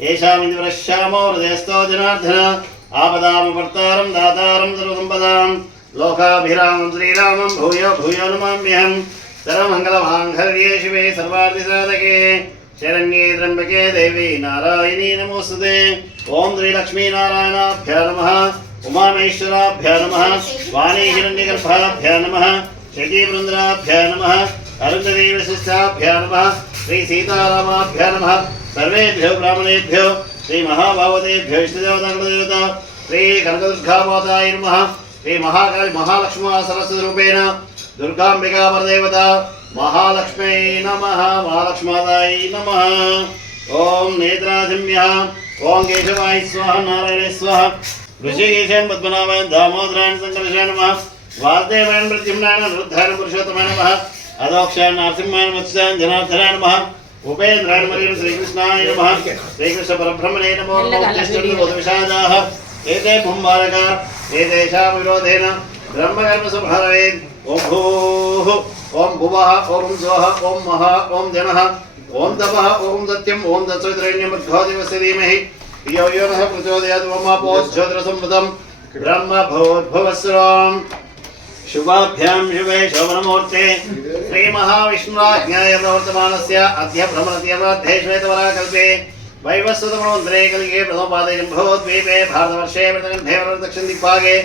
येषामिन्द्रश्यामो हृदयस्थो जनार्दन आपदामपर्तारं दातारं सर्वसम्पदां लोकाभिरामं श्रीरामं भूयो भूयो नमाम्यहं सर्वमङ्गलमाङ्गल्ये शिवे सर्वार्थिसाधके शरण्ये त्र्यम्बके देवी नारायणी नमोस्तुते। ओम श्रीलक्ष्मीनारायणाभ्यां नमः, उमामेश्वराभ्यां नमः, वाणी हिरण्यगर्भाभ्यां नमः, शचीवृन्दाभ्यां नमः, अरुन्धती वसिष्ठाभ्यां नमः, श्री सीतारामाभ्यां नमः। सर्वेभ्यो ब्राह्मणेभ्यो श्री महाभावतेभ्यो इष्टदेवता श्री कनकदुर्गामाताय नमः। श्री महाकाली महालक्ष्मी सरस्वती रूपेण दुर्गांबिका परदेवता महालक्ष्मी नमः, महालक्ष्मादाय नमः। ओम नेत्रासिम्यः, ओम केशवाय स्वाहा, नारायणाय स्वाहा, ऋषिकेशाय पद्मनाभाय दामोदराय संकर्षाय नमः, वासुदेवाय प्रद्युम्नाय रुद्राय पुरुषोत्तमाय नमः, अदोक्षाय नरसिंहाय वत्साय जनार्दनाय नमः, उपेन्द्राय नमः, श्रीकृष्णाय नमः, श्रीकृष्ण परब्रह्मणे नमो। विषादाः एते भुम्बालका एतेषां विरोधेन ब्रह्मकर्मसंहारे ओम भूः ओम भुवः ओम स्वः ओम महः ओम जनः ओम तपः ओम सत्यम् ओम तत्सवितुर्वरेण्यं धीमहि धियो यो नः प्रचोदयात्। ओम ज्योतिरसंवृतं ब्रह्म भूर्भुवस्सुरं शुभाभ्यां शुभे शोभनमूर्ते श्री महाविष्णुराज्ञाय प्रवर्तमानस्य अद्य भ्रमणतीव्राध्ये श्वेतवराकल्पे वैवस्वतमनोन्तरे कलिगे प्रथमपादे जम्बोद्वीपे भारतवर्षे प्रथमगण्धे दक्षिणदिग्भागे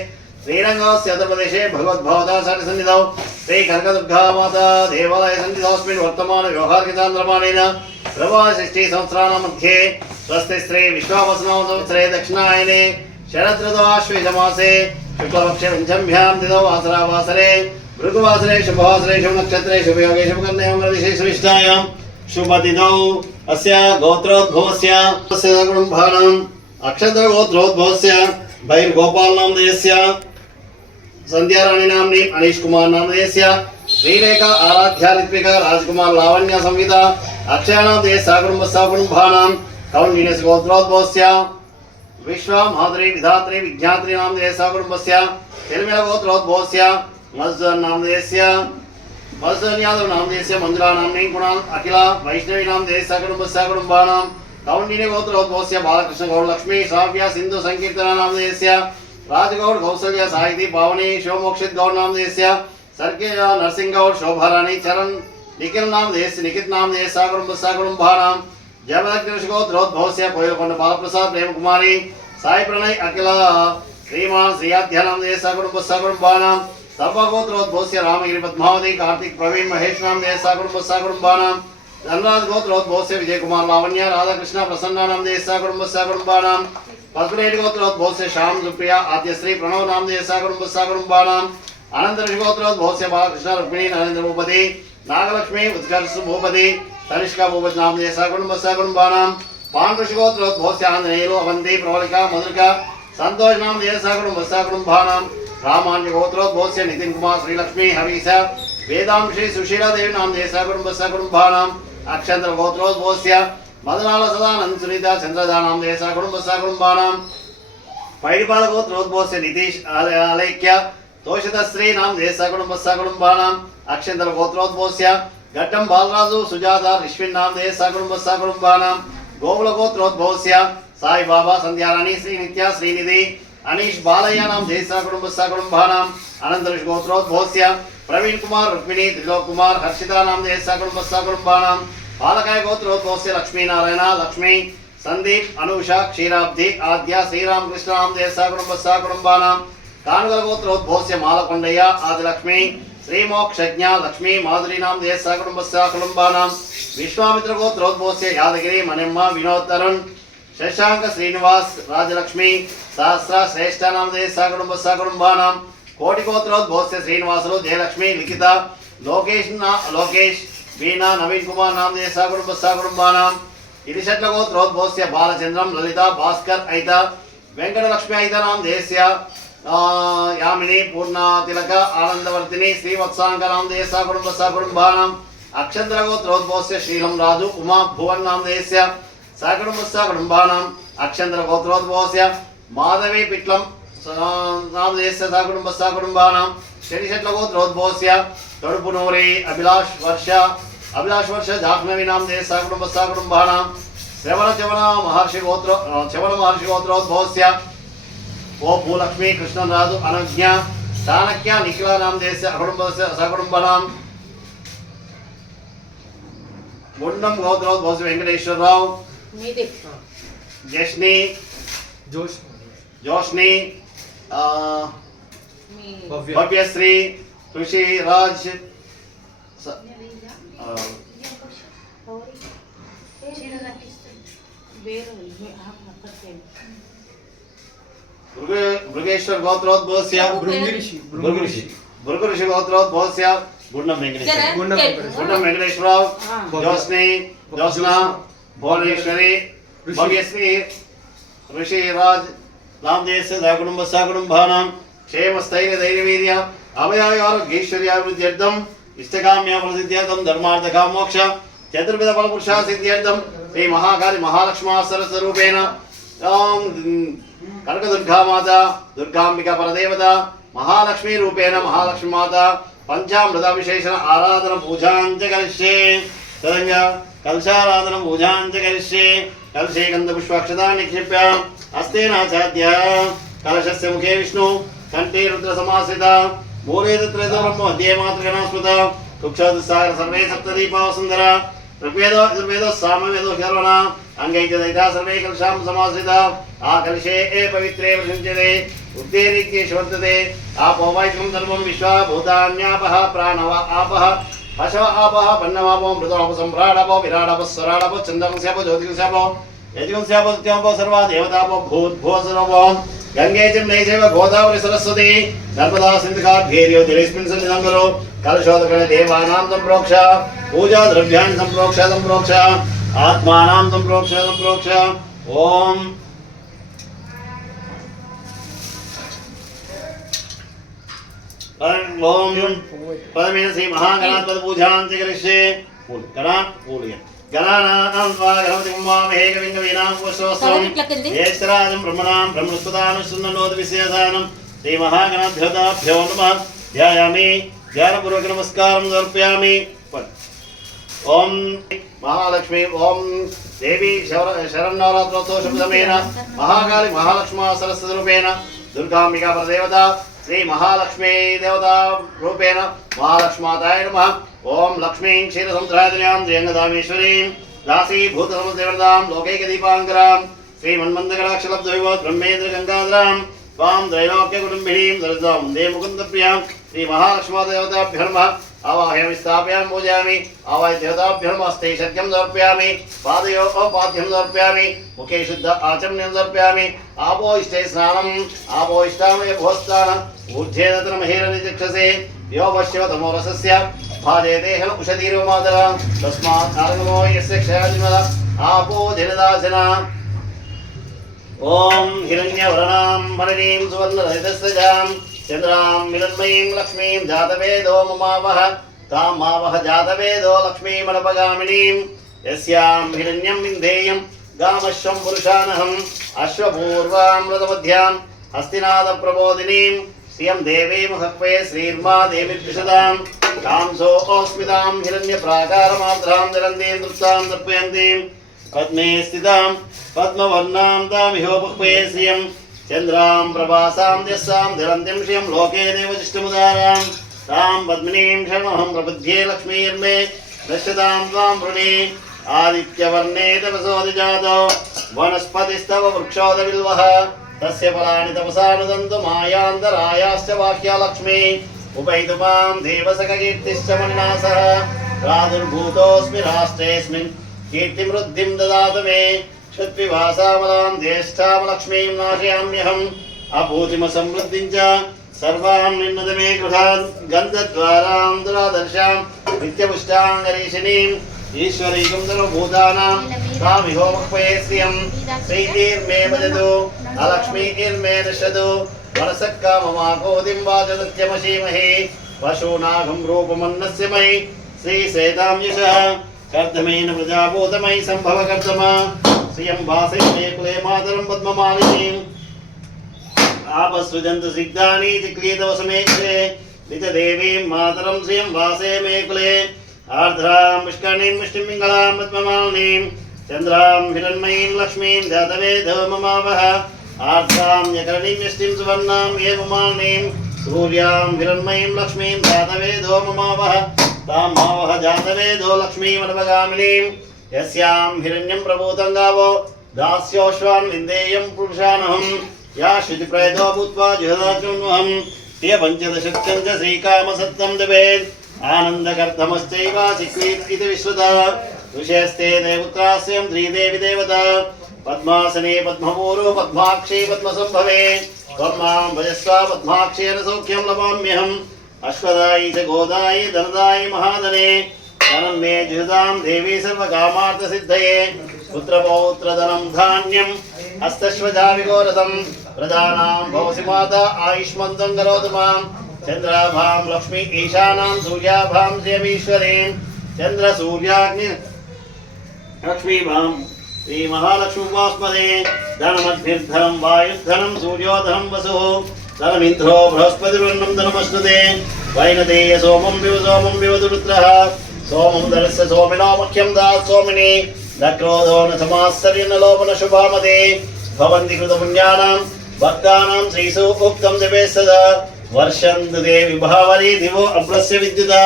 श्रीरङ्गस्य प्रदेशे भगवद्भवता सन्निधौ श्री कनकदुर्गामाता देवालय सन्निधौस्मिन् वर्तमान व्यवहारिकतान्द्रमाणेन प्रभाषष्ठी संवत्सराणां मध्ये स्वस्ति श्री विश्वावसुनाम संवत्सरे दक्षिणायने शरदृतुआश्वेजमासे शुक्लपक्षे पञ्चम्यां तिथौ वासरावासरे भृगुवासरे शुभवासरे शुभनक्षत्रे शुभयोगे शुभकर्णे मंगलदिशे सुविष्टायां शुभतिथौ अस्य गोत्रोद्भवस्य कुटुम्बानाम् अक्षत्रगोत्रोद्भवस्य भैर्गोपाल नामधेयस्य संध्याराणी नाम्नि अनीश कुमार नामधेयस्य श्रीरेखा आराध्या ऋत्विका राजकुमार लावण्य संहिता अक्षयानामधेयस्य कुटुम्बानां कौण्डिन्यस्य गोत्रोद्भवस्य विश्वा माधुरी विधात्री विज्ञात्री नामधेयस्य कुटुम्बस्य तिरुमल गोत्रोद्भवस्य मधुसूदन नामधेयस्य मधुसूदन यादव नामधेयस्य मंजुला नाम्नि गुणाल अखिला वैष्णवी नामधेयस्य कुटुम्बस्य कुटुम्बानां कौंडिन्य गोत्रोद्भवस्य बालकृष्ण गौड़ लक्ष्मी श्राव्य सिंधु संकीर्तन नामधेयस्य राजगौड़ कौसल्य साहिती पावनी शिवमोक्षित गौड़ नामधेयस्य सर्गे नरसिंह गौड़ शोभाराणी चरण निखिल नामधेयस्य निखित नामधेयस्य कुटुम्बस्य कुटुम्बानां जयमलकृष्ण गोत्रोद्भवस्य कोयलकोंड बालप्रसाद प्रेम कुमारी साई प्रणय अखिला श्रीमान श्रीयाध्या नामधेयस्य कुटुम्बस्य कुटुम्बानां सर्व गोत्रोद्भवस्य रामगिरी पद्मावती कार्तिक प्रवीण महेश नामधेयस्य कुटुम्बस्य कुटुम्बानां धनराज गोत्रोद्भवस्य विजय कुमार लावण्य राधाकृष्ण प्रसन्न नामधेयस्य कुटुम्बस्य कुटुम्बानां पद्मनेट गोत्रोद्भवस्य श्याम सुप्रिया आद्यश्री प्रणव नामधेयस्य कुटुम्बस्य कुटुम्बानां अनंत ऋषि गोत्रोद्भवस्य बालकृष्ण रुक्मिणी नरेंद्र भूपति नागलक्ष्मी उत्कर्ष भूपति तनिष्का भूपति नामधेयस्य कुटुम्बस्य कुटुम्बानां पान ऋषि गोत्रोद्भवस्य आंजनेयो अवंती प्रवलिका मधुरिका संतोष नामधेयस्य कुटुम्बस्य कुटुम्बानां रामान्य गोत्रोद्भवस्य नितिन कुमार श्रीलक्ष्मी हरीश वेदांत श्री सुशीला देवी नामधेयस्य कुटुम्बस्य कुटुम्बानां अक्षंतर गोत्रोद्भवस्य मदनाल सदानंद सुनीता चंद्रदा नामधेयस्य कुटुम्बस्य कुटुम्बानां पैडिपाल गोत्रोद्भवस्य नितीश अलेख्य तोषितश्री नामधेयस्य कुटुम्बस्य कुटुम्बानां अक्षंतर गोत्रोद्भवस्य घट्टम बालराजु सुजाता ऋष्विन नामधेयस्य कुटुम्बस्य कुटुम्बानां गोकुल गोत्रोद्भवस्य साई बाबा संध्याराणी श्री नित्या श्रीनिधि अनीश बालయ్య नामधेयस्य कुटुम्बस्य कुटुम्बानां अनंत ऋषि गोत्रोद्भवस्य प्रवीण कुमार रुक्मिणी त्रिलोक कुमार हर्षिता नामधेयस्य कुटुम्बस्य कुटुम्बानां पालकाय गोत्रोद्भवस्य लक्ष्मी नारायण लक्ष्मी संदीप अनुषा क्षीराब्धि आद्या श्रीरामकृष्ण नामधेयस्य कुटुम्बस्य कुटुम्बानां कानुगल गोत्रोद्भवस्य मालकोंडय्य आदिलक्ष्मी श्रीमोक्षज्ञ लक्ष्मी माधुरी नामधेयस्य कुटुम्बस्य कुटुम्बानां विश्वामित्र गोत्रोद्भवस्य यादगिरी मनिम्म विनोद तरुण शशांक श्रीनिवास राजलक्ष्मी सहस्र श्रेष्ठ नामधेयस्य कुटुम्बस्य कुटुम्बानां कोटि गोत्रोद्भवस्य श्रीनिवासुलु जयलक्ष्मी लिखिता लोकेश वीणा नवीन कुमार नामधेयस्य कुटुम्बस्य कुटुम्बानां इरिषट्ल गोत्रोद्भवस्य बालचंद्रम ललिता भास्कर ऐता वेंकटलक्ष्मी ऐता नामधेयस्य यामिनी पूर्णा तिलक आनंदवर्तिनी श्रीवत्सांक नामधेयस्य कुटुम्बस्य कुटुम्बानां अक्षंतर गोत्रोद्भवस्य श्रीलं राजु उमा भुवन नामधेयस्य सकुटुम्बस्य कुटुम्बानां अक्षंतर गोत्रोद्भवस्य माधवी पिट्लं नामधेयस्य सकुटुम्बस्य कुटुम्बानां शनिशट्ल गोत्रोद्भवस्य तोडुपुनूरी अभिलाष वर्ष अभिलाषवर्ष जाह्नवी नाम देश कुटुंबस्था कुटुंबानां श्रवण महर्षि गोत्रोद्भवस्य ओ भूलक्ष्मी कृष्णराजु अनज्ञा चाणक्य निखिल नाम देश कुटुंबस्य सकुटुंबानां गुंडम गोत्रोद्भवस्य वेंकटेश्वर राव जश्नी जोशनी भव्यश्री ऋषि राज भृगेश्वर गोत्रोद्भवस्य भृगऋषि गोत्रोद्भवस्य गुंडम वेंकटेश्वरराव जोस्नी जोस्ना भुवनेश्वरी भव्यश्री ऋषि राज नामदेश कुटुंबस्था कुटुंबानां क्षेम स्थैर्य धैर्यवीर्य अभयारोग्यैश्वर्याभिवृद्ध्यर्थम् इष्टकाम्य प्रसिद्ध्यर्थं धर्मार्थ काम मोक्ष चतुर्विध फल पुरुषा सिद्ध्यर्थं श्री महाकाली महालक्ष्मी सरस्वरूपेण कनक दुर्गा माता दुर्गांबिका परदेवता महालक्ष्मी रूपेण महालक्ष्मी माता पंचामृत विशेषण आराधन पूजां च करिष्ये तदंगा कलशाराधन पूजां च करिष्ये कलशे गंध पुष्पाक्षता निक्षिप्य हस्तेनाचाद्य कलशस्य मुखे विष्णु कंठे रुद्र समाश्रिता मूले तत्र ब्रह्म मध्ये मातृगणा स्मृता कुक्षादुस्सागर सर्वे सप्तदीपा सुंदरा ऋग्वेदो यजुर्वेदो सामवेदो शर्वणा अंगैः दयिता सर्वे कलशां समाश्रिता आकलशे पवित्रे प्रसिद्ध्यते उद्देरिके वर्तते आपो वैकं सर्वं विश्वा भूतान्यापः प्राणव आपः पशव आपः पन्नवापो मृतोपो सम्राडपो विराडपो स्वराडपो चन्द्रकस्यापो ज्योतिकस्यापो यजुकस्यापो सत्यापो सर्वा देवतापो भूर्भुवस्वरपो गंगे जमुने गोदावरी सरस्वती नर्मदा सिंधुकाभ्येर्यो जलेस्मिन् सन्निधं करो कलशोदकणे देवानां संप्रोक्ष पूजा द्रव्याणि संप्रोक्ष आत्मानां संप्रोक्ष ओम पदमेन श्री महागणाधिपति पूजां च करिष्ये गणा पूजय गणानां त्वा गणपतिं वामहे कविं कवीनां पुष्पवस्त्रं ज्येष्ठराजं ब्रह्मणां ब्रह्मणस्पदानुसुन्ननोति विशेषानं श्री महागणाधिपताभ्यो नमः ध्यायामि ध्यानपूर्वक नमस्कारं समर्पयामि ओम महालक्ष्मी ओम देवी शरन्नवरात्रोत्सव शुभसमयेन महाकाली महालक्ष्मी सरस्वती रूपेण दुर्गांबिका परदेवता श्री महालक्ष्मी देवता रूपेण महालक्ष्माताय नमः ओम लक्ष्मीं क्षीरसमुद्रादिन्यां श्रीअंगदामेश्वरीं दासीभूतसमुद्रदेवतां लोकैकदीपाङ्करां श्रीमन्मन्दकटाक्षलब्धविभो ब्रह्मेन्द्र गंगाधरां त्वां त्रैलोक्यकुटुम्बिनीं सरसां वन्दे मुकुन्दप्रियां श्री महालक्ष्मीदेवताभ्यो नमः आवाहयामि स्थापयामि पूजयामि आवाह्य देवताभ्यो नमस्ते शक्यं समर्पयामि पादयोः पाद्यं समर्पयामि मुखे शुद्ध आचमनीयं समर्पयामि आपो इष्टे स्नानम् आपो इष्टामय भोस्तान ऊर्ध्वे तत्र महेरनिचक्षसे यो पश्यतमो रसस्य भाजयते हल उषधीर्वमादर तस्मात् नारगमो यस्य क्षयाजिमद आपो जलदासना ओम हिरण्यवर्णां भरणीं सुवर्णरहितस्रजां चंद्रां मिलन्मयीं लक्ष्मीं जातवेदो ममावह तां मावह जातवेदो लक्ष्मीमनपगामिनीं यस्यां हिरण्यं विन्धेयं गामश्वं पुरुषानहम् अश्वपूर्वां रथमध्यां हस्तिनादप्रबोधिनीं श्रियं देवीं हक्वे श्रीर्मा देवीर्विशदां कांसो अस्मितां हिरण्यप्राकारमात्रां जलन्तीं नृत्तां तर्पयन्तीं पद्मे स्थितां पद्मवर्णां तामिहो पुष्पे श्रियं चंद्रां प्रभासां यस्सां धरन्तीं श्रियं लोके देवजिष्टमुदारां तां पद्मिनीं शरणमहं प्रपद्ये लक्ष्मीर्मे दश्यतां त्वां वृणे आदित्यवर्णे तपसोऽधिजातो वनस्पतिस्तव वृक्षोदविल्वः तस्य फलानि तपसा नुदन्तु मायान्तरायाश्च वाक्या लक्ष्मी उपैतु मां देवसखकीर्तिश्च मणिनासः प्रादुर्भूतोऽस्मि राष्ट्रेऽस्मिन् कीर्तिमृद्धिं ददातु मे क्षत्विवासामलां ज्येष्ठां लक्ष्मीं नाशयाम्यहम् अभूतिमसमृद्धिं च सर्वां निन्नद मे गृहान् गन्धद्वारां दुरादर्शां नित्यपुष्टां गरीशिनीम् ईश्वरीकं सर्वभूतानां तामिहो मुक्पये श्रियं श्रीर्मे वदतु अलक्ष्मीर्मे नश्यतु मनसक्काममाकोदिं वाचदत्यमशीमहे पशूनाघं रूपमन्नस्य मयि श्रीसेतां यशः कर्दमेन प्रजाभूतमयि सम्भव कर्दमा श्रियं वासे मे कुले मातरं पद्ममालिनीम् आपसृजन्तु सिग्धानि चिक्लीतवसमेक्षे निजदेवीं मातरं श्रियं वासे मे कुले आर्द्रां पुष्करणीं पुष्टिं पिङ्गलां पद्ममालिनीं चन्द्रां हिरण्मयीं लक्ष्मीं जातवेदो ममावह आर्द्रां यकरणीं यष्टिं सुवर्णां हेममालिनीं सूर्यां हिरण्मयीं लक्ष्मीं जातवेदो ममावह तां मावह जातवेदो लक्ष्मीमनवगामिनीं यस्यां हिरण्यं प्रभूतं गावो दास्योश्वान् विन्देयं पुरुषानहं या श्रुतिप्रयतो भूत्वा जुहदाग्रमहं ते पञ्चदशत्यं च श्रीकामसत्तं दवेत् आनन्दकर्तमश्चैव सिक्रीत् इति विश्रुता ऋषयस्ते देवपुत्रास्यं श्रीदेवी देवता पद्मासने पद्मपूरो पद्माक्षी पद्मसम्भवे त्वं मां भजस्व पद्माक्षेन सौख्यं लभाम्यहम् अश्वदायी च गोदायी धनदायी महाधने धनं मे जुहदां देवी सर्वकामार्थसिद्धये पुत्रपौत्रधनं धान्यं हस्तश्वजा विगोरथं प्रजानां भवसि माता आयुष्मन्तं करोतु मां चन्द्राभां लक्ष्मी ईशानां सूर्याभां श्रियमीश्वरीं चन्द्रसूर्याग्नि लक्ष्मीभां श्रीमहालक्ष्मीवास्पदे धनमद्भिर्धनं वायुर्धनं सूर्योधनं वसुः धनमिन्द्रो बृहस्पतिर्वन्नं धनमश्नुते वैनतेय सोमं विव रुद्रः सोमं धरस्य सोमिनो मुख्यं दात् सोमिनि न क्रोधो न समात्सर्य न लोभ न शुभामते भवन्ति कृतपुण्यानां भक्तानां श्रीसु उक्तं जपे सदा वर्षन्तु देवि भावरी दिवो अभ्रस्य विद्युता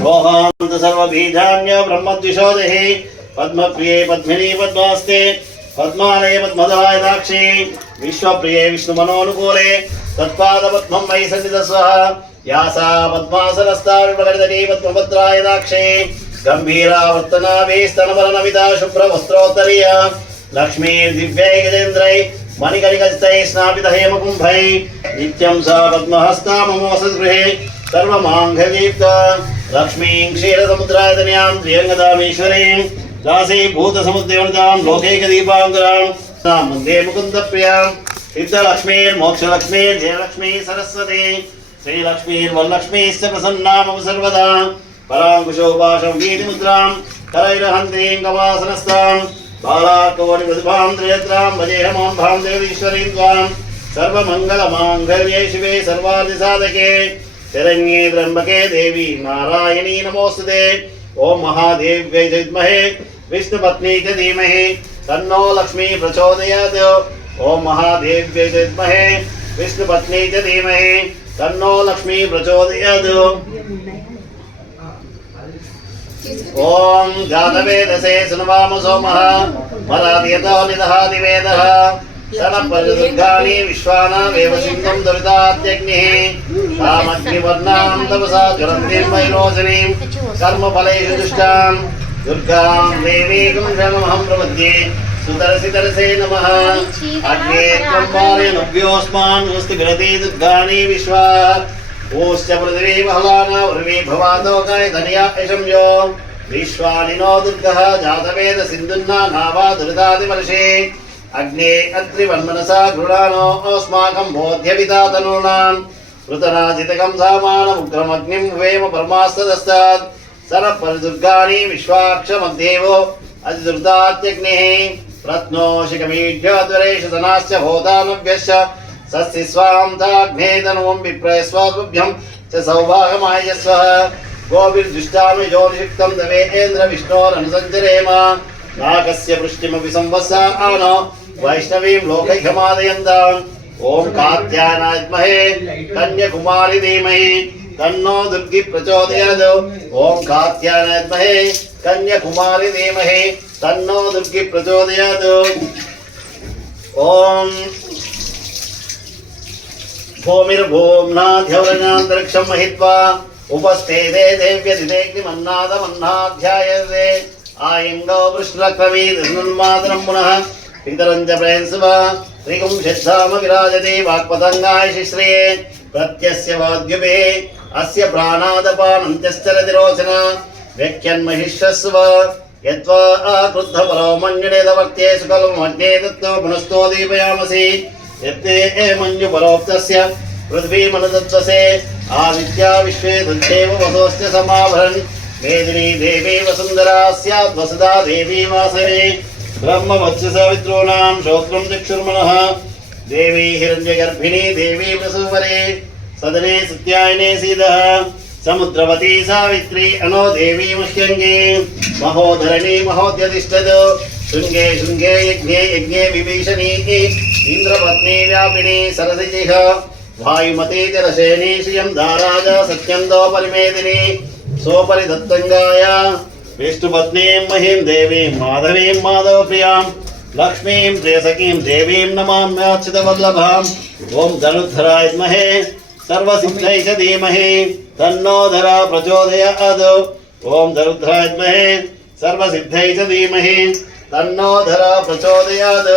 रोहान्त सर्वबीजान्य ब्रह्मद्विषोदहे पद्मप्रिये पद्मिनी पद्मास्ते पद्मालये पद्मदलाय दाक्षी विश्वप्रिये विष्णुमनोनुकूले तत्पादपद्मं मयि सन्निधस्वः या सा पद्मासनस्था विपगर्दनी पद्मभद्राय दाक्षी गम्भीरावर्तनाभिस्तनवरनमिता शुभ्रवस्त्रोत्तरीया लक्ष्मीर्दिव्यैर्गजेन्द्रै मणिकरिकस्तैः स्नापित हेमकुम्भै नित्यं सा पद्महस्ता ममोऽसद्गृहे सर्वमाङ्गल्ययुक्ता लक्ष्मीं क्षीरसमुद्रायतनयां त्र्यङ्गदामीश्वरीं दासीभूतसमुद्रवनितां लोकैकदीपाङ्कुरां वन्दे मुकुन्दप्रियां सिद्धलक्ष्मीर्मोक्षलक्ष्मीर्जयलक्ष्मी सरस्वती श्रीलक्ष्मीर्वल्लक्ष्मीश्च प्रसन्ना मम सर्वदा पराङ्कुशोपाशं वीतिमुद्रां करैरहन्तीं कवासनस्तां बालार्कवनिप्रतिभां त्रिनेत्रां भजेऽहमां भां देवीश्वरीं त्वां सर्वमङ्गलमाङ्गल्ये शिवे सर्वार्थिसाधके शरण्ये त्र्यम्बके देवी नारायणी नमोऽस्तुते ॐ महादेव्यै च विद्महे विष्णुपत्नी च धीमहि तन्नो लक्ष्मी प्रचोदयात् ॐ महादेव्यै च विद्महे विष्णुपत्नी च धीमहि तन्नो लक्ष्मी प्रचोदयात् ओम जातवेदसे सुनवाम सोमः मरादियतो निदहादिवेदः शनपरिदुर्गानि विश्वानामेव सिंहं दुरितात्यग्निः कामग्निवर्णां तपसा ज्वलन्तीं वैरोचनीं कर्मफलेषु दुष्टां दुर्गां देवीं शरणमहं प्रपद्ये सुतरसितरसे नमः अग्ने त्वं पारयन्भ्योऽस्मान् स्वस्तिभिरति दुर्गानि विश्वा ओश्च पृथिवी बहवाना उर्वी भवादोकाय धनिया यशम्यो विश्वानिनो दुर्गः जातवेद सिन्धुन्ना नावा दुरितादिवर्षे अग्ने अत्रिवन्मनसा गृणानो अस्माकं बोध्यपिता तनूनां पृतनाजितकं सामानमुग्रमग्निं वेम परमास्तदस्तात् सरपरिदुर्गानि विश्वाक्षमद्देवो अतिदुर्दात्यग्निः रत्नोशिखमीढ्योद्वरेषु तनाश्च भूतानव्यश्च सस्यस्वां ताग्ने तनुवं विप्रयस्वाभ्यं च सौभागमायस्वः गोभिर्दुष्टामि ज्योतिषिक्तं दवेन्द्र विष्णोरनुसञ्चरेम नागस्य पृष्टिमपि संवत्सरानो वैष्णवीं लोकैकमादयन्ताम् ॐ कात्यायनाय विद्महे कन्याकुमारी धीमहि तन्नो दुर्गी प्रचोदयात् ॐ कात्यायनाय विद्महे कन्याकुमारी धीमहि तन्नो दुर्गी प्रचोदयात् ॐ भूमिर्भूम्नाध्यवरणान्तरिक्षं महित्वा उपस्थिते देव्यदिदेग्निमन्नादमन्नाध्यायते आयङ्गो वृष्णक्रवीदन्मातरं पुनः पितरं च प्रयन्सुव त्रिगुं सिद्धाम विराजते वाक्पतङ्गाय शिश्रिये प्रत्यस्य वाद्युपे अस्य प्राणादपानन्त्यश्चरति रोचन व्यख्यन्महिष्यस्व यत्वा आक्रुद्धपरो मञ्जुनेदवर्त्ये सुकल्पमग्ने तत्तो पुनस्तो दीपयामसि यत्ते मञ्जुपरोक्तस्य पृथ्वीमनुदत्वसे आदित्या विश्वे दुर्देव वसोश्च समाभरन् मेदिनी देवी वसुन्धरा स्यात् वसुधा देवी वासरे ब्रह्मवत्स सवित्ॄणां श्रोत्रं चक्षुर्मनः देवी हिरण्यगर्भिणी देवी प्रसूवरे सदने सत्यायने सीदः समुद्रवती सावित्री अनो देवी मुह्यङ्गे महोधरणी महोद्यतिष्ठत् शृङ्गे शृङ्गे यज्ञे यज्ञे विभीषणी इन्द्रपत्नी व्यापिनी सरसिजिह वायुमती जलशेनी श्रियं धाराज सत्यन्दोपरिमेदिनी सोपरि दत्तङ्गाय विष्णुपत्नीं महीं देवीं माधवीं माधवप्रियां लक्ष्मीं प्रियसखीं देवीं नमाम्याच्युतवल्लभाम् ॐ धनुर्धराय विद्महे सर्वसिद्धये च धीमहि तन्नो धरा प्रचोदयात् ॐ धनुर्धराय विद्महे सर्वसिद्धये च धीमहि तन्नो धरा प्रचोदयात्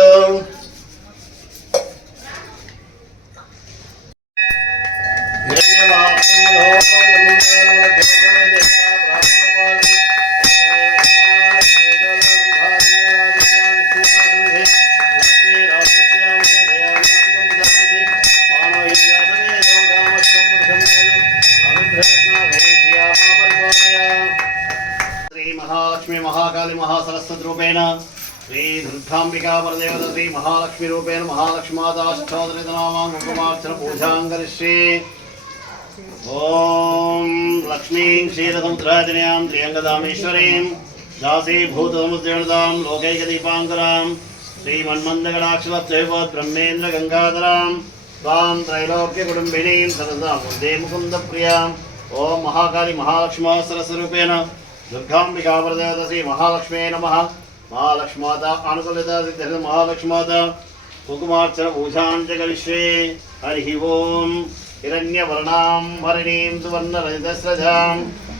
महालक्ष्मी महाकाली महासरस्वती रूपेण श्री दुर्गांबिका परदेवता श्री महालक्ष्मी रूपेण महालक्ष्मी माता अष्टोत्तरनामां कुमार्चन पूजां करिष्ये। ओम लक्ष्मीं क्षीरसमुद्रादिन्यां त्र्यंगदामेश्वरीं दासीभूतसमुद्रदां लोकैकदीपाङ्करां श्रीमन्मन्दगणाक्षवत्सैव ब्रह्मेन्द्र गंगाधरां तां त्रैलोक्यकुटुम्बिनीं सरसां वन्दे मुकुन्दप्रियां। ओम महाकाली महालक्ष्मी सरस्वरूपेण दुर्गांबिका वरदेवता श्री महालक्ष्मी नमः। महालक्ष्मी माता अनुकूलिता सिद्धिर्थ महालक्ष्मी माता कुकुमार्चन पूजां च करिष्ये। हरिः ओम हिरण्यवर्णां हरिणीं सुवर्णरजतस्रजां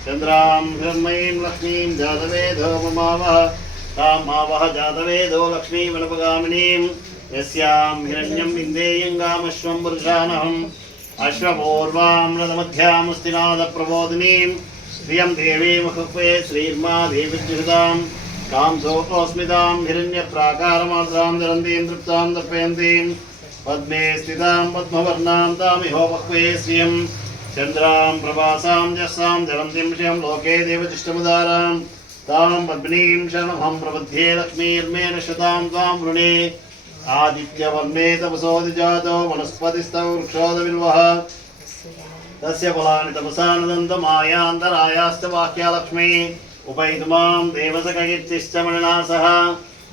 चन्द्रां हिरण्मयीं लक्ष्मीं जातवेदो ममावह तां मावह जातवेदो लक्ष्मीमनुपगामिनीं यस्यां हिरण्यं विन्देयङ्गामश्वं पुरुषानहम् अश्वपूर्वां रथमध्यामस्तिनादप्रबोधिनीं श्रियं देवी मुखपे श्रीर्मा देवीजुषदां कांसोऽस्मितां हिरण्यप्राकारमात्रां दरन्तीं तृप्तां तर्पयन्तीं पद्मे स्थितां पद्मवर्णां तामिहोपक्वे श्रियं चन्द्रां प्रभासां जस्सां जलन्तीं श्रियं लोके देवतिष्ठमुदारां तां पद्मिनीं शरणमहं प्रपद्ये लक्ष्मीर्मे नश्यतां त्वां वृणे आदित्यवर्णे तपसोऽधिजातो वनस्पतिस्तौ वृक्षोदविल्वः तस्य फलानि तपसा नदन्तमायान्तरायाश्च वाक्या लक्ष्मी उपैतुमां देवसखकीर्तिश्च मणिना सह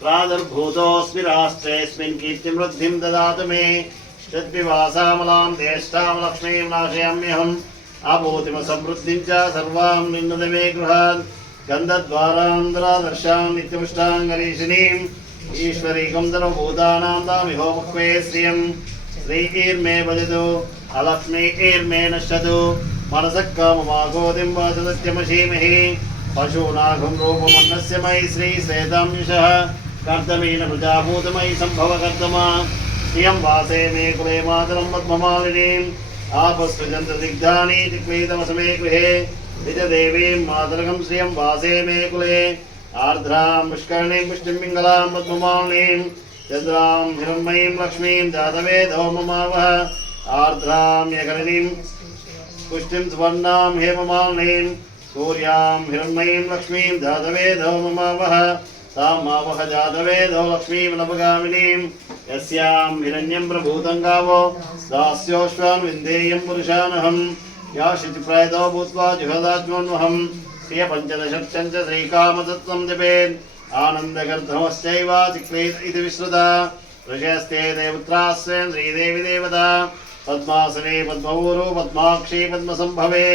प्रादुर्भूतोऽस्मि राष्ट्रेऽस्मिन् कीर्तिमृद्धिं ददातु मे षड्विवासामलां देष्टां लक्ष्मीं नाशयाम्यहम् आभूतिमसमृद्धिं च सर्वां निन्नद मे गृहात् गन्धद्वारान्तरादर्शां नित्यपुष्टां गरीषिणीम् ईश्वरीकं सर्वभूतानां तामिहोपक्वे श्रियं श्रीर्मे भजतु अलक्ष्मीर्मे नश्यतु मनसः काममागोदिं वाचसत्यमशीमहि पशूनाघं रूपमन्नस्य मयि श्रीश्वेतां यशः कर्दमेन प्रजाभूतमयि सम्भव कर्दमा श्रियं वासे मे कुले मातरं पद्ममालिनीम् आपस्पृजन्तदिग्धानि दिक्वेदमसमे गृहे विजदेवीं मातरकं श्रियं वासे मे कुले आर्द्रां पुष्करणीं पुष्टिं पिङ्गलां पद्ममालिनीं चन्द्रां हिरण्मयीं लक्ष्मीं जातवेदो ममावह आर्द्रां यकरणीं पुष्टिं सुवर्णां हेममालिनीं सूर्यां हिरण्मयीं लक्ष्मीं जातवेदो ममावह तां मावह जातवेदो लक्ष्मीमनपगामिनीं यस्यां हिरण्यं प्रभूतं गावो दास्योश्वान् विन्देयं पुरुषानहं या शुचिप्रयतो भूत्वा जुहदात्मन्वहं श्रियपञ्चदशक्षं च श्रीकामतत्त्वं जपेत् आनन्दगर्धमश्चैव चिक्लेत इति विश्रुता ऋषयस्ते देवत्रास्वेन श्रीदेवी देवता पद्मासने पद्मपूरो पद्माक्षी पद्मसंभवे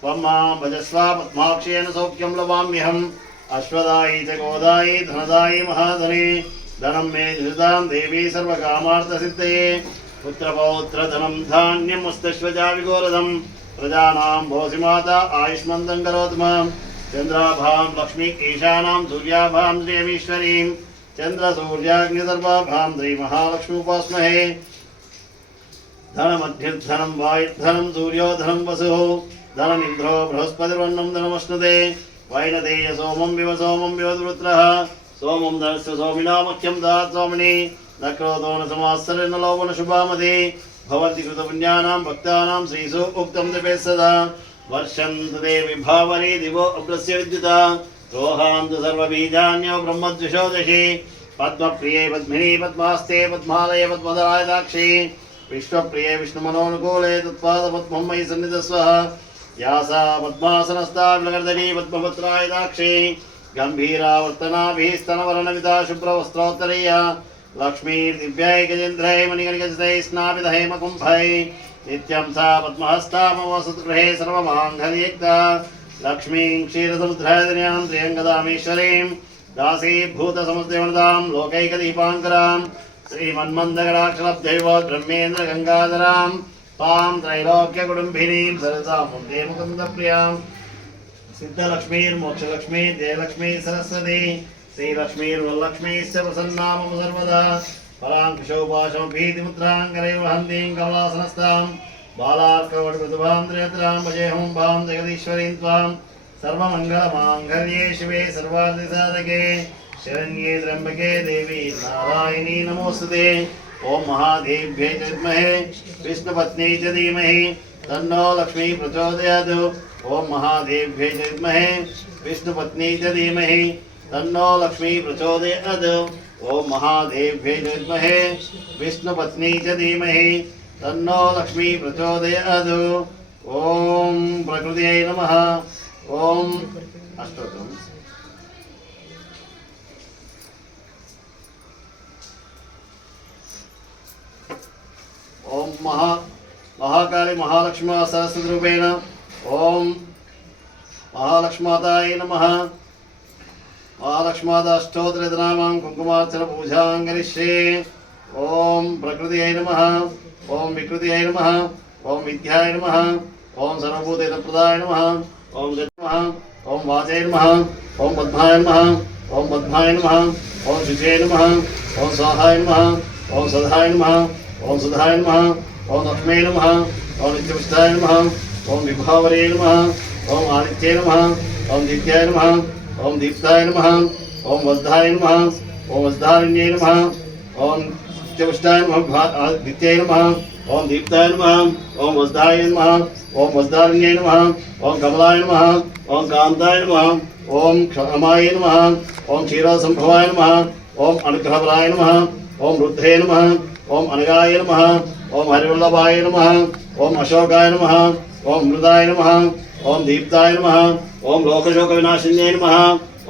त्वं मां भजस्व पद्माक्षेन सौख्यं लवाम्यहम् अश्वदायी च गोदायी धनदायी महाधने धनं मे धृतां देवी सर्वकामार्थसिद्धये पुत्रपौत्रधनं धान्यमुस्तश्वजा विगोरधं प्रजानां भोसि माता आयुष्मन्तं करोतु मां चन्द्राभां लक्ष्मी ईशानां सूर्याभां श्रियमीश्वरीं चन्द्रसूर्याग्निसर्वाभां श्रीमहालक्ष्मी उपास्महे धनमध्यर्धनं वायुर्धनं सूर्योधनं वसुः धनमिन्द्रो बृहस्पतिर्वन्नं धनमश्नुते वैनतेय सोमं विव दुरुत्रः सोमं धनस्य सोमिनामख्यं ददात् सोमिनि नक्रोतो न समात्सरे न लोभन शुभामति भवति कृतपुण्यानां भक्तानां श्रीसु उक्तं जपेत् सदा वर्षन्तु देवि भावरे दिवो अग्रस्य विद्युता रोहान्तु सर्वबीजान्यो ब्रह्मद्विषोदशि पद्मप्रिये पद्मिनी पद्मास्ते पद्मालये पद्मधराय दाक्षी विश्वप्रिये विष्णुमनोनुकूले तत्पादपद्मं मयि सन्निधस्व यासा पद्मासनस्था विलगर्दनी पद्मपत्रायदाक्षी गम्भीरावर्तनाभिस्तनवर्णविदा शुभ्रवस्त्रोत्तरीया लक्ष्मी दिव्यै गजेन्द्रै मणिगणिगजतै स्नापितै मकुम्भै नित्यं सा पद्महस्तामवसद्गृहे सर्वमाङ्गल्ययुक्ता लक्ष्मीं क्षीरसमुद्रायतनयां त्र्यङ्गदामेश्वरीं दासीभूतसमुद्रवनदां लोकैकदीपाङ्करां श्रीमन्मन्दगडाक्षलब्धैव ब्रह्मेन्द्रगङ्गाधरां तां त्रैलोक्यकुटुम्बिनीं सरसां वन्दे मुकुन्दप्रियां सिद्धलक्ष्मीर्मोक्षलक्ष्मी जयलक्ष्मी सरस्वती श्रीलक्ष्मीर्वरलक्ष्मीश्च प्रसन्ना मम सर्वदा पराङ्कुशोपाशमभीतिमुद्राङ्करैव हन्तीं कमलासनस्तां बालार्कवटप्रतिभां त्रिनेत्रां भजेऽहं भां जगदीश्वरीं त्वां सर्वमङ्गलमाङ्गल्ये शिवे सर्वार्थसाधके शरण्ये त्र्यम्बके देवी नारायणी नमोस्तुते। ओम महादेव्यै च विद्महे विष्णुपत्न्यै च धीमहि तन्नो लक्ष्मी प्रचोदयात्। ओम महादेव्यै च विद्महे विष्णुपत्न्यै च धीमहि तन्नो लक्ष्मी प्रचोदयात्। ओम महादेव्यै च विद्महे विष्णुपत्न्यै च धीमहि तन्नो लक्ष्मी प्रचोदयात्। ओम प्रकृत्यै नमः। ओम अष्टोत्तरम्। ओम महाकाली महालक्ष्मी सरस्वती रूपेण ओम महालक्ष्माताय नमः। महालक्ष्माता अष्टोत्तरनामां कुंकुमार्चन पूजां करिष्ये। ओम प्रकृत्यै नमः। ओम विकृत्यै नमः। ओम विद्याय नमः। ओम सर्वभूतहितप्रदाय नमः। ओम नमः। ओम वाचाय नमः। ओम पद्माय नमः। ओम पद्माय नमः। ओम शुचे नमः। ओम स्वाहाय नमः। ओम सदाय नमः। ओम सुधाय नमः। ओम लक्ष्मी नमः। ओम नित्यपुष्टाय नमः। ओम विभावरे नमः। ओम आदित्ये नमः। ओम दित्याय नमः। ओम दीप्ताय नमः। ओम वज्धाय नमः। ओम वज्धारण्ये नमः। ओम नित्यपुष्टाय नमः। दित्याय नमः। ओम दीप्ताय नमः। ओम वज्धाय नमः। ओम वज्धारण्ये नमः। ओम कमलाय नमः। ओम कांताय नमः। ओम क्षमाय नमः। ओम क्षीरसंभवाय नमः। ओम अनुग्रहपराय नमः। ओम रुद्रे नमः। ओम अनगाय नमः। ओम हरिवल्लभाय नमः। ओम अशोकाय नमः। ओम मृदाय नमः। ओम दीप्ताय नमः। ओम लोकशोकविनाशिन्ये नमः।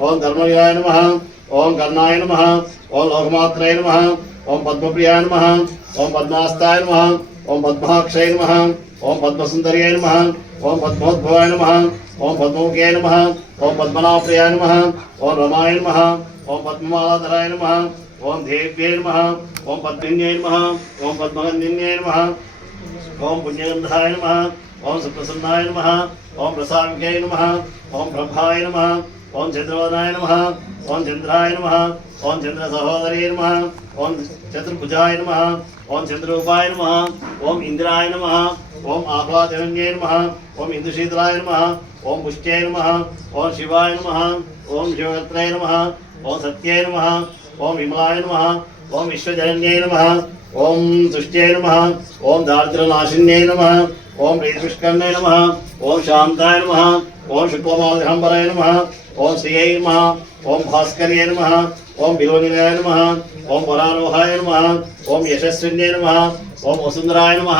ओम धर्मयाय नमः। ओम कर्णाय नमः। ओम लोकमात्रये नमः। ओम पद्मप्रियाय नमः। ओम पद्मास्ताय नमः। ओम पद्माक्षय नमः। ओम पद्मसुंदर्याय नमः। ओम पद्मोद्भवाय नमः। ओम पद्ममुख्याय नमः। ओम पद्मनाभप्रियाय नमः। ओम रमाय नमः। ओम पद्ममालाधराय नमः। ओम देव्यै नमः। ओम पद्मिन्यै नमः। ओम पद्मगन्धिन्यै नमः। ओम पुण्यगन्धाय नमः। ओम सुप्रसन्नाय नमः। ओम प्रसादिकै नमः। ओम ब्रह्माय नमः। ओम चंद्रवदनाय नमः। ओम चंद्राय नमः। ओम चंद्रसहोदरी नमः। ओम चतुर्भुजाय नमः। ओम चंद्ररूपाय नमः। ओम इंद्राय नमः। ओम आह्लादजनन्यै नमः। ओम इंदुशीतलाय नमः। ओम पुष्ट्यै नमः। ओम शिवाय नमः। ओम शिवकर्त्रे नमः। ओम सत्यै नमः। ओम विमलाय नमः। ओम विश्वजनन्यै नमः। ओम तुष्ट्यै नमः। ओम दारिद्र्यनाशिन्यै नमः। ओम प्रीतिपुष्करणे नमः। ओम शांताय नमः। ओम शुक्लमालहंबराय नमः। ओम श्रियै नमः। ओम भास्कर्ये नमः। ओम बिलोनिलयाय नमः। ओम वरारोहाय नमः। ओम यशस्विन्ये नमः। ओम वसुंधराय नमः।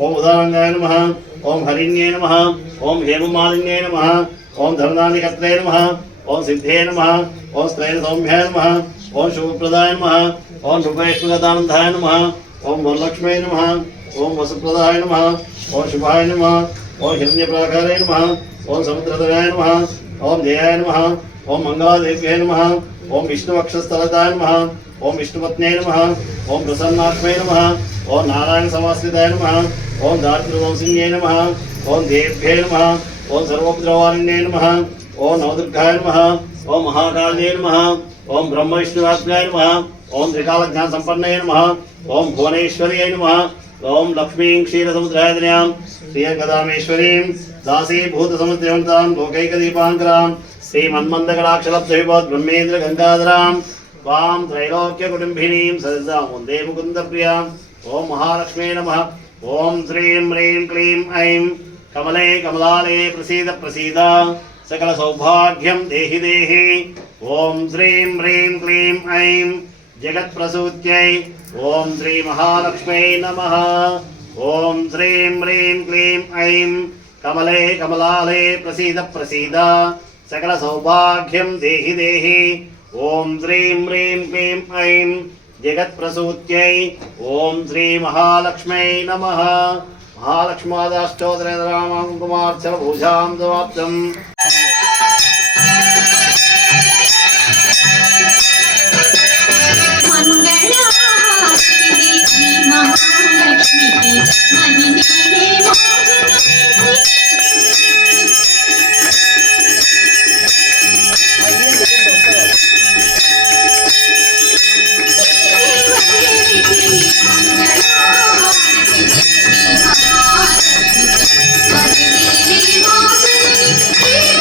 ओम उदारंगाय नमः। ओम हरिण्ये नमः। ओम हेममालिन्ये नमः। ओम धर्मदानिकर्त्रे नमः। ओम सिद्धे नमः। ओम स्त्रैण सौम्याय नमः। ओम शुभप्रदाय नमः। ओम शुभैश्वर्यदानन्दाय नमः। ओम वरलक्ष्मी नमः। ओम वसुप्रदाय नमः। ओम शुभाय नमः। ओम हिरण्यप्राकाराय नमः। ओम समुद्रतराय नमः। ओम जयाय नमः। ओम मंगलादेव्यै नमः। ओम विष्णुवक्षस्थलताय नमः। ओम विष्णुपत्न्यै नमः। ओम प्रसन्नात्मै नमः। ओम नारायण समाश्रिताय नमः। ओम दारिद्र्यवंशिन्यै नमः। ओम देव्यै नमः। ओम सर्वोपद्रवारिण्यै नमः। ओम नवदुर्गाय नमः। ओम महाकाल्यै नमः। ओम ब्रह्म विष्णुवाग्याय नमः। ओम त्रिकालज्ञान संपन्नये नमः। ओम भुवनेश्वर्यै नमः। ओम लक्ष्मीं क्षीरसमुद्रायतनयां श्रियगदामेश्वरीं दासीभूतसमुद्रवन्तां लोकैकदीपाङ्करां श्रीमन्मन्दगडाक्षलब्धविभवत् ब्रह्मेन्द्रगङ्गाधरां त्वां त्रैलोक्यकुटुम्बिनीं सरसां वन्दे मुकुन्दप्रियां। ओम महालक्ष्मी नमः। ओम श्रीं ह्रीं क्लीं ऐं कमले कमलालये प्रसीद प्रसीद सकल सौभाग्यं देहि देहि। ओम श्रीं ह्रीं क्लीं ऐं जगत्प्रसूत्यै ओम श्री महालक्ष्मी नमः। ओम श्रीं ह्रीं क्लीं ऐं कमले कमलालये प्रसीद प्रसीद सकल सौभाग्यं देहि देहि ओम श्रीं ह्रीं क्लीं ऐं जगत्प्रसूत्यै ओम श्री महालक्ष्मै नमः। महालक्ष्मादाष्टोत्तरनामां कुमार्चन भूषां समाप्तम्। Thank you.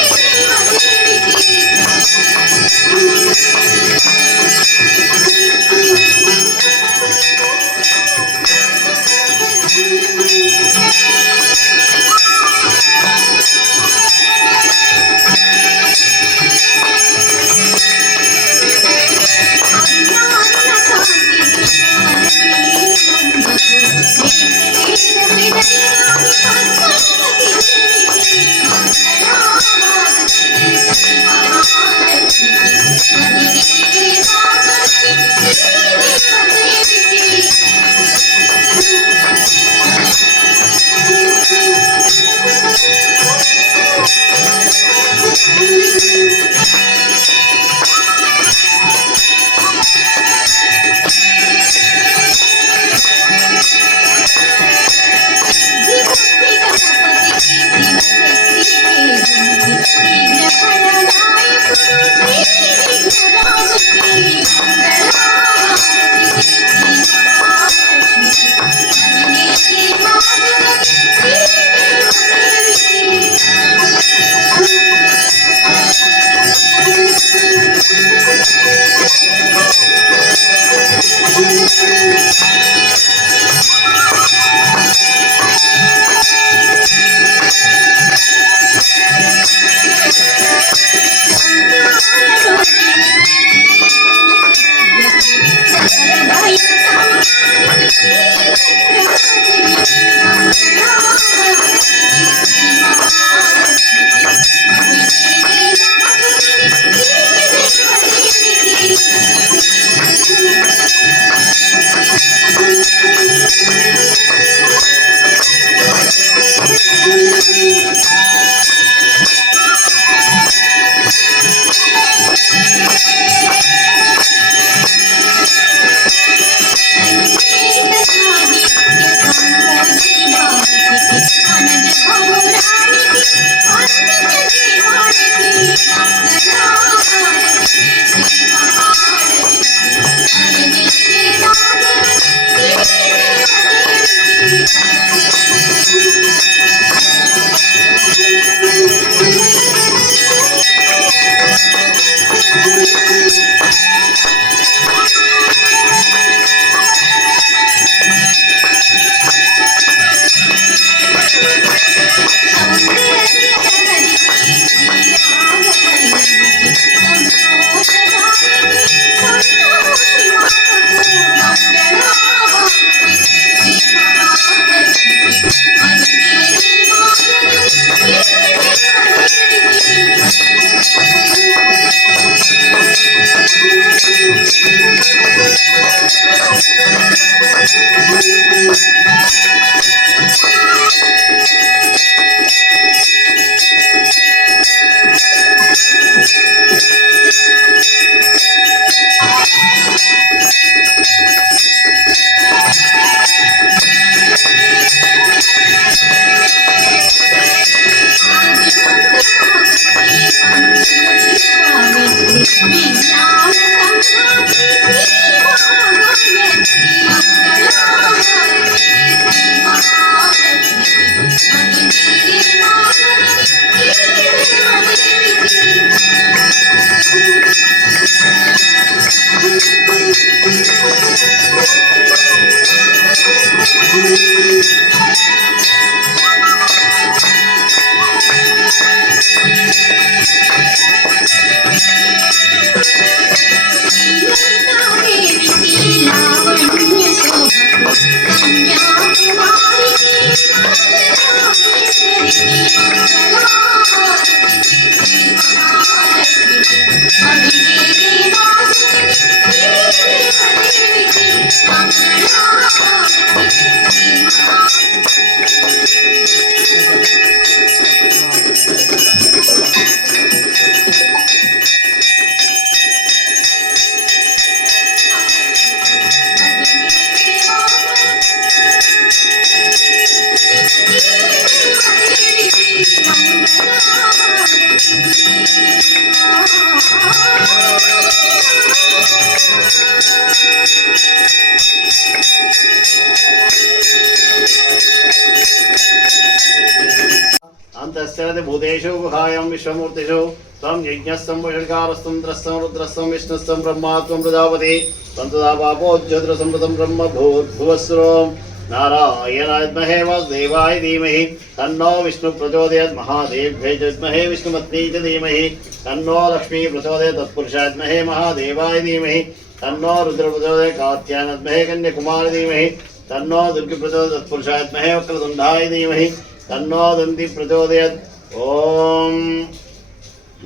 सर्वभूतेषु गुहायां विश्वमूर्तिषु त्वं यज्ञस्तं वषट्कारस्तं त्रस्तं रुद्रस्तं विष्णुस्तं ब्रह्मात्वं प्रजापति त्वं तदा पापोज्योतिरसंवृतं ब्रह्म भूर्भुवस्सुरं नारायणाय विद्महे वासुदेवाय धीमहि तन्नो विष्णु प्रचोदयात् महादेव्यै च विद्महे विष्णुपत्न्यै च धीमहि तन्नो लक्ष्मी प्रचोदयात् तत्पुरुषाय विद्महे महादेवाय धीमहि तन्नो रुद्र प्रचोदयात् कात्यायनाय विद्महे कन्याकुमारी धीमहि तन्नो दुर्गे प्रचोदयात् तत्पुरुषाय विद्महे वक्रतुण्डाय धीमहि तन्नो दन्ती प्रचोदयात् ओम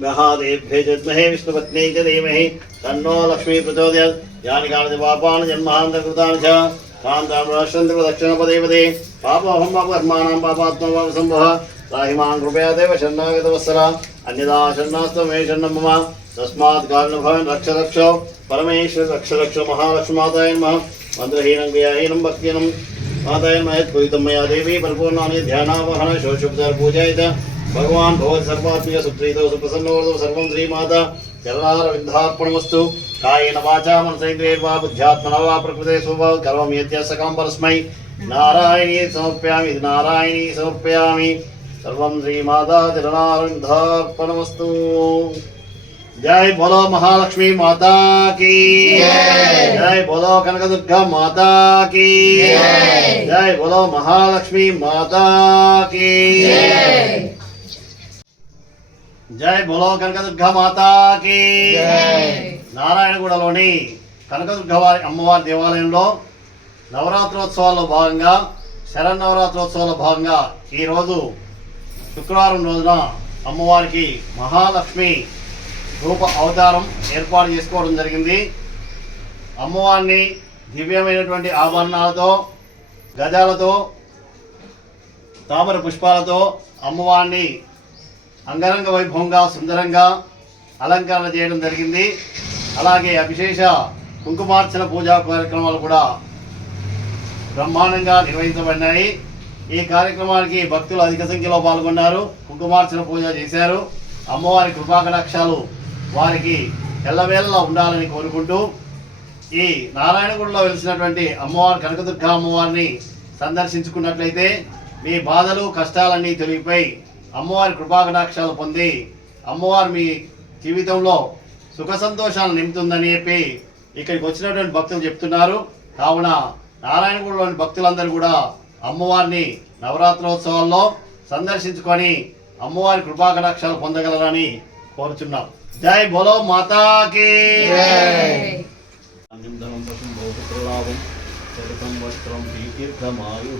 महादेव्यै च विद्महे विष्णुपत्न्यै च धीमहि तन्नो लक्ष्मी प्रचोदयात् यानि कानि पापानि जन्मान्तरकृतानि च कान्तां राष्ट्रं दक्षिणपदे पदे पापोऽहं पापकर्माणां पापात्मा पापसम्भवः त्राहि मां कृपया देव शरणागतवत्सला अन्यदा शरणास्तव मे शरणं मम तस्मात् कारणभवन् रक्ष रक्ष परमेश्वर रक्ष रक्ष महालक्ष्मीमाताय नमः मन्त्रहीनं क्रियाहीनं भक्तिहीनं माताय नमः यत्पूजितं मया देवी परिपूर्णानि ध्यानावहन शोषोपचार पूजयित भगवान् भवति सर्वात्मिक सुप्रीतो सुप्रसन्नो सर्वं श्रीमाता चरणारविन्दार्पणमस्तु कायेन वाचा मनसेन्द्रियैर्वा बुद्ध्यात्मना वा प्रकृते स्वभावात् करोमि यत् सकलं परस्मै नारायणी समर्पयामि सर्वं श्रीमाता चरणारविन्दार्पणमस्तु। जय बोलो महालक्ष्मी माता की जय बोलो कनकदुर्गा माता की जय बोलो महालक्ष्मी माता की जय बोलो कनकदुर्गा माता की నారాయణగూడలోని కనకదుర్గ అమ్మవారి దేవాలయంలో నవరాత్రోత్సవాల్లో భాగంగా శరన్నవరాత్రోత్సవాల్లో భాగంగా ఈరోజు శుక్రవారం రోజున అమ్మవారికి మహాలక్ష్మి రూప అవతారం ఏర్పాటు చేసుకోవడం జరిగింది. అమ్మవారిని దివ్యమైనటువంటి ఆభరణాలతో గజాలతో తామర పుష్పాలతో అమ్మవారిని అంగరంగ వైభవంగా సుందరంగా అలంకరణ చేయడం జరిగింది. అలాగే అభిషేక కుంకుమార్చన పూజా కార్యక్రమాలు కూడా బ్రహ్మాండంగా నిర్వహించబడినాయి. ఈ కార్యక్రమానికి భక్తులు అధిక సంఖ్యలో పాల్గొన్నారు, కుంకుమార్చన పూజ చేశారు. అమ్మవారి కృపాకటాక్షాలు వారికి ఎల్లవేళలా ఉండాలని కోరుకుంటూ ఈ నారాయణగూడలో వెలిసినటువంటి అమ్మవారి కనకదుర్గా అమ్మవారిని సందర్శించుకున్నట్లయితే మీ బాధలు కష్టాలన్నీ తొలగిపోయి అమ్మవారి కృపాకటాక్షాలు పొంది అమ్మవారు మీ జీవితంలో సుఖ సంతోషాలు నింపుతుందని చెప్పి ఇక్కడికి వచ్చినటువంటి భక్తులు చెప్తున్నారు. కావున నారాయణగూడలోని భక్తులందరూ కూడా అమ్మవారిని నవరాత్రోత్సవాల్లో సందర్శించుకొని అమ్మవారి కృపాకటాక్షాలు పొందగలరని కోరుచున్నాం. జై బోలో మాతాకి వస్త్రం దీర్ఘమాయు